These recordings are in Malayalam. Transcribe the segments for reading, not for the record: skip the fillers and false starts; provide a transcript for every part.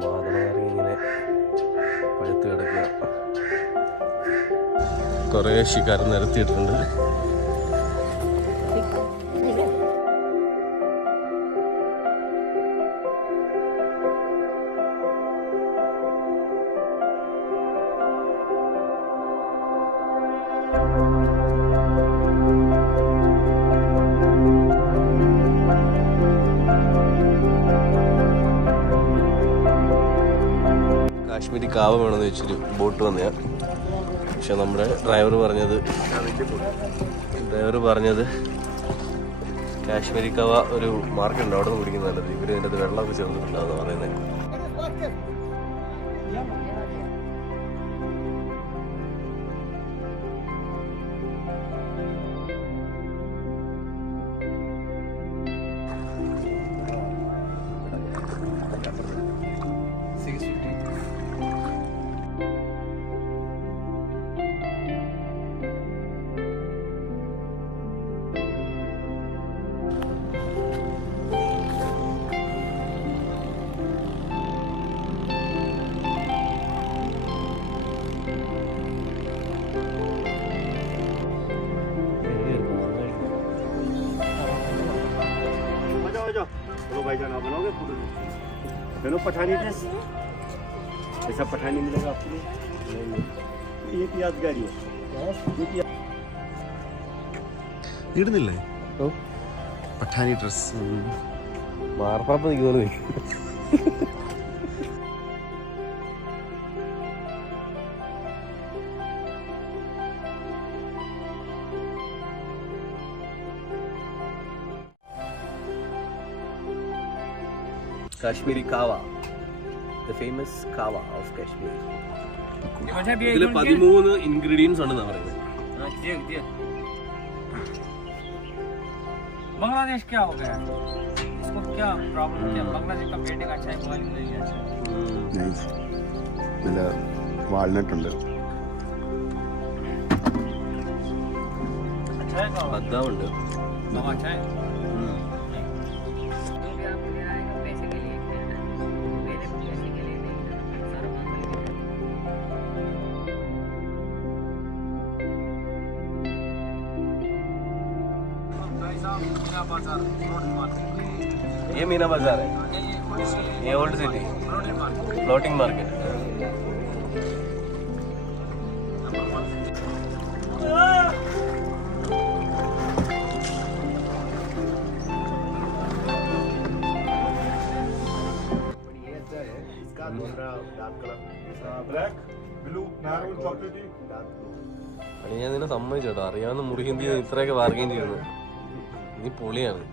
മാതളനാരങ്ങ ഇങ്ങനെ പഴുത്ത് കിടക്കുക. കുറേ ശിക്കാർ നിരത്തിയിട്ടുണ്ട്. കാശ്മീരി കാവ വേണമെന്ന് വെച്ചൊരു ബോട്ട് വന്നയാ. പക്ഷെ നമ്മുടെ ഡ്രൈവർ പറഞ്ഞത് കാശ്മീരി കാവ ഒരു മാർക്കുണ്ട്, അവിടെ നിന്ന് കുടിക്കുന്നത് നല്ലത്. ഇവർ ഇതിൻ്റെ അത് വെള്ളമൊക്കെ ചേർന്നിട്ടുണ്ടാവുന്ന പറയുന്നത്. भाईजान आप बनाओगे फूड चलो पठानी ड्रेस ऐसा पठानी मिलेगा आपको. ये प्याज गाड़ी है ഇടുന്നില്ലേ പഠാനി ഡ്രസ് മാർപ്പാപ്പ നിൽക്കുമല്ലോ. കാശ്മീരി കാവ, the famous kava of Kashmir. ഇതിൽ 13 ഇൻഗ്രീഡിയൻസ് ആണെന്നാ പറയുന്നത്. बांग्लादेश क्या हो गया? इसको क्या प्रॉब्लम क्या? बांग्लादेश का पेंटिंग अच्छा है, बंगाली नहीं अच्छा. നൈസ്. ഇതിൽ വാൾനട്ട് ഉണ്ട്. अच्छा है का? ബദാമുണ്ട്. अच्छा है. ये मीना बाजार है, ये ओल्ड सिटी फ्लोटिंग मार्केट. ഞാൻ നിന്നെ സമ്മതിച്ചോട്ടോ, അറിയാവുന്ന മുറി ഹിന്ദി ഇത്രയൊക്കെ ബാർഗെയിൻ ചെയ്യുന്നു. നീ പൊളിയാണ്.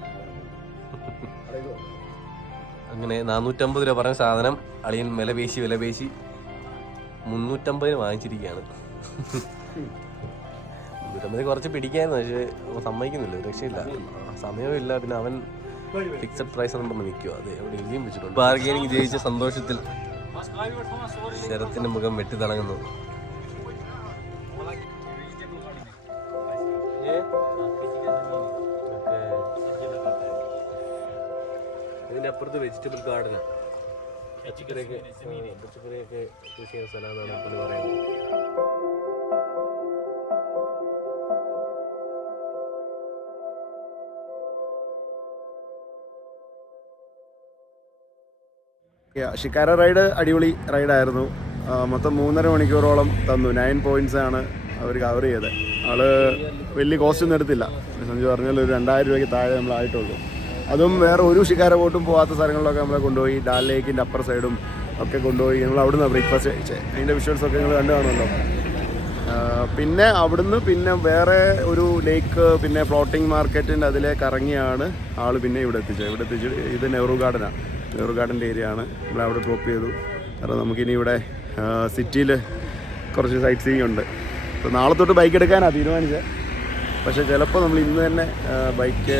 അങ്ങനെ 450 രൂപ പറഞ്ഞ സാധനം അളിയൻ വില പേശി 350 വാങ്ങിച്ചിരിക്കുകയാണ്. 350 കുറച്ച് പിടിക്കായിരുന്നു, പക്ഷേ സമ്മതിക്കുന്നില്ല, രക്ഷയില്ല, സമയമില്ല. പിന്നെ അവൻ ഫിക്സഡ് പ്രൈസ് എന്ന് പറഞ്ഞ് നിൽക്കുക. അതെ, അവിടെ എഴുതിയും വെച്ചിട്ടുണ്ട്. ബാർഗെയിനിങ് ജയിച്ച സന്തോഷത്തിൽ ശരത്തിന്റെ മുഖം വെട്ടി തിളങ്ങുന്നു. ഇതിന്റെ അപ്പുറത്ത് വെജിറ്റബിൾ ഗാർഡനാണ്. പച്ചക്കറിയൊക്കെ കൃഷി ചെയ്യുന്ന സ്ഥലമാണ് അപ്പോൾ പറയുന്നത്. ഷിക്കാര റൈഡ് അടിപൊളി റൈഡായിരുന്നു. മൊത്തം 3.5 മണിക്കൂറോളം തന്നു. 9 പോയിന്റ്സ് ആണ് അവർ കവർ ചെയ്തത്. ആള് വലിയ കോസ്റ്റ് ഒന്നും എടുത്തില്ല. സഞ്ജു പറഞ്ഞാൽ ഒരു 2000 രൂപയ്ക്ക് താഴെ നമ്മളായിട്ടുള്ളൂ. അതും വേറെ ഒരു ഷിക്കാര ബോട്ടും പോകാത്ത സ്ഥലങ്ങളിലൊക്കെ നമ്മളെ കൊണ്ടുപോയി. ഡാൽ ലേക്കിൻ്റെ അപ്പർ സൈഡും ഒക്കെ കൊണ്ടുപോയി. ഞങ്ങൾ അവിടുന്ന് ബ്രേക്ക്ഫാസ്റ്റ് കഴിച്ചത്. അതിൻ്റെ വിഷ്വൽസൊക്കെ നിങ്ങൾ കണ്ടു കാണുമല്ലോ. പിന്നെ അവിടുന്ന് പിന്നെ വേറെ ഒരു ലേക്ക്, പിന്നെ ഫ്ലോട്ടിംഗ് മാർക്കറ്റിൻ്റെ അതിലേക്ക് ഇറങ്ങിയാണ് ആൾ പിന്നെ ഇവിടെ എത്തിച്ചത്. ഇത് നെഹ്റു ഗാർഡനാണ്. നെഹ്റു ഗാർഡൻ്റെ ഏരിയ ആണ്. നമ്മളവിടെ ഡ്രോപ്പ് ചെയ്തു. കാരണം നമുക്കിനി ഇവിടെ സിറ്റിയിൽ കുറച്ച് സൈറ്റ് സീയിങ് ഉണ്ട്. അപ്പോൾ നാളെ തൊട്ട് ബൈക്ക് എടുക്കാനാണ് തീരുമാനിച്ചത്. പക്ഷേ ചിലപ്പോൾ നമ്മൾ ഇന്ന് തന്നെ ബൈക്ക്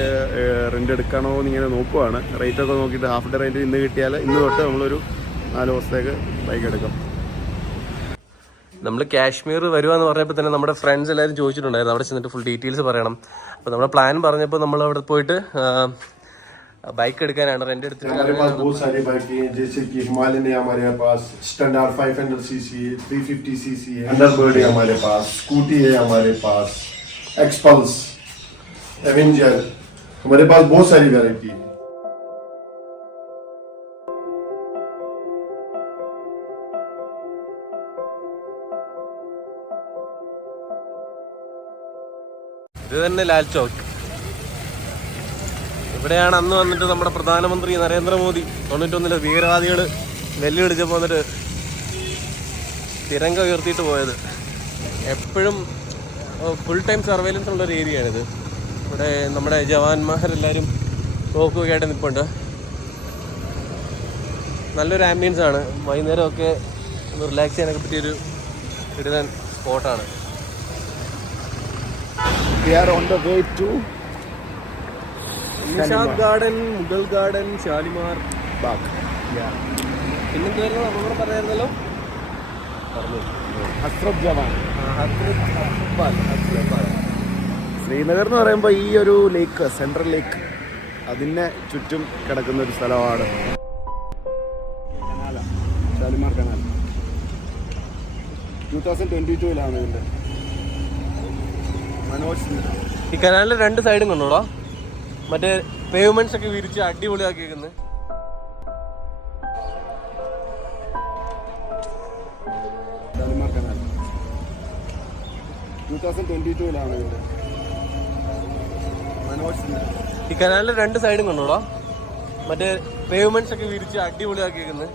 റെൻ്റ് എടുക്കണോ എന്നിങ്ങനെ നോക്കുവാണ്. റേറ്റൊക്കെ നോക്കിയിട്ട് ഹാഫ് ഡേ റേറ്റ് ഇന്ന് കിട്ടിയാൽ ഇന്ന് തൊട്ട് നമ്മളൊരു 4 ദിവസത്തേക്ക് ബൈക്ക് എടുക്കാം. നമ്മൾ കാശ്മീർ വരുവാന്ന് പറഞ്ഞപ്പോൾ തന്നെ നമ്മുടെ ഫ്രണ്ട്സ് എല്ലാവരും ചോദിച്ചിട്ടുണ്ടായിരുന്നു അവിടെ ചെന്നിട്ട് ഫുൾ ഡീറ്റെയിൽസ് പറയണം. അപ്പോൾ നമ്മുടെ പ്ലാൻ പറഞ്ഞപ്പോൾ നമ്മൾ അവിടെ പോയിട്ട് ബൈക്ക് എടുക്കാനാണ് റെന്റ് എടുത്തിട്ട് हमारे पास बहुत सारी बाइकें हैं जैसे कि हिमालयन है हमारे पास, स्टैंडर्ड 500 सीसी है, 350 सीसी है, थंडरबर्ड है हमारे पास, स्कूटी है हमारे पास, एक्सपल्स, एवेंजर, हमारे पास बहुत सारी वैरायटी है। ഇത് തന്നെ ലാൽ ചോക്ക്. ഇവിടെയാണ് അന്ന് വന്നിട്ട് നമ്മുടെ പ്രധാനമന്ത്രി നരേന്ദ്രമോദി 91 ഭീകരവാദികൾ വെല്ലുവിളിച്ചപ്പോൾ വന്നിട്ട് തിരങ്ക ഉയർത്തിയിട്ട് പോയത്. എപ്പോഴും ഫുൾ ടൈം സർവൈലൻസ് ഉള്ളൊരു ഏരിയയാണിത്. ഇവിടെ നമ്മുടെ ജവാന്മാരെല്ലാവരും തോക്കൊക്കെ ആയിട്ട് നിൽപ്പുണ്ട്. നല്ലൊരു ആംബിയൻസ് ആണ്. വൈകുന്നേരമൊക്കെ ഒന്ന് റിലാക്സ് ചെയ്യാനൊക്കെ പറ്റിയൊരു കിടിലൻ സ്പോട്ടാണ്. We are on the way to Nishad garden, Mughal garden, Shalimar Bagh. പിന്നെന്തായിരുന്നു നമ്മളോട് പറയായിരുന്നല്ലോ, ഹസ്രത് ജവാൻ. ഹസ്രത് ശ്രീനഗർ എന്ന് പറയുമ്പോൾ ഈ ഒരു ലേക്ക്, സെൻട്രൽ ലേക്ക്, അതിനെ ചുറ്റും കിടക്കുന്ന ഒരു സ്ഥലമാണ് ഷാലിമാർ കനാൽ. 2022 ഇതിന്റെ മനോജ്. ഈ കനാലിന്റെ രണ്ട് സൈഡും കണ്ടോടാ, മറ്റേ പേവ്മെന്റ്സ് ഒക്കെ വിരിച്ച് അടിപൊളിയാക്കിയിരിക്കുന്നത്. ഷാലിമാർ കനാൽ 2022 ഇതിന്റെ മനോജ്. ഈ കനാലിന്റെ രണ്ട് സൈഡും കണ്ടോടാ, മറ്റേ പേവ്മെന്റ്സ് ഒക്കെ വിരിച്ച് അടിപൊളിയാക്കിയിരിക്കുന്നത്.